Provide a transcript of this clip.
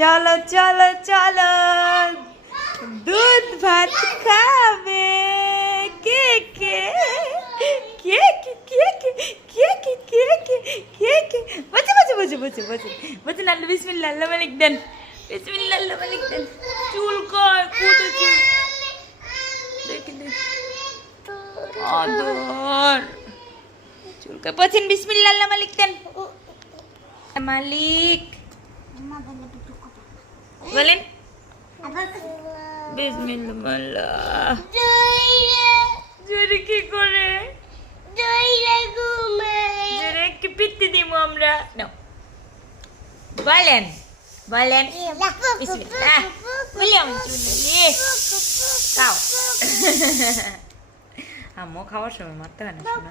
চলো চলো চলো দুধ ভাত খাবে কে কে কে কে কে কে কে কে কে কে কে বসে বসে বসে বসে বসে বসে লাল্লু বিসমিল্লাহ আল্লাহ মালিক দেন বিসমিল্লাহ আল্লাহ মালিক দেন চুল কয় কুটে চুল দেখি দেখ আদর চুল কয় পছেন বিসমিল্লাহ আল্লাহ মালিক দেন মালিক বলেন বিসমিল্লাহ জোরে কি করে জোরে কি পিত্তি দিব আমরা নাও বলেন বলেন বিসমিল্লাহ বলিয়াম চুনলি খাও আম্মু খাওয়ার সময় মারতে হয় না শোনা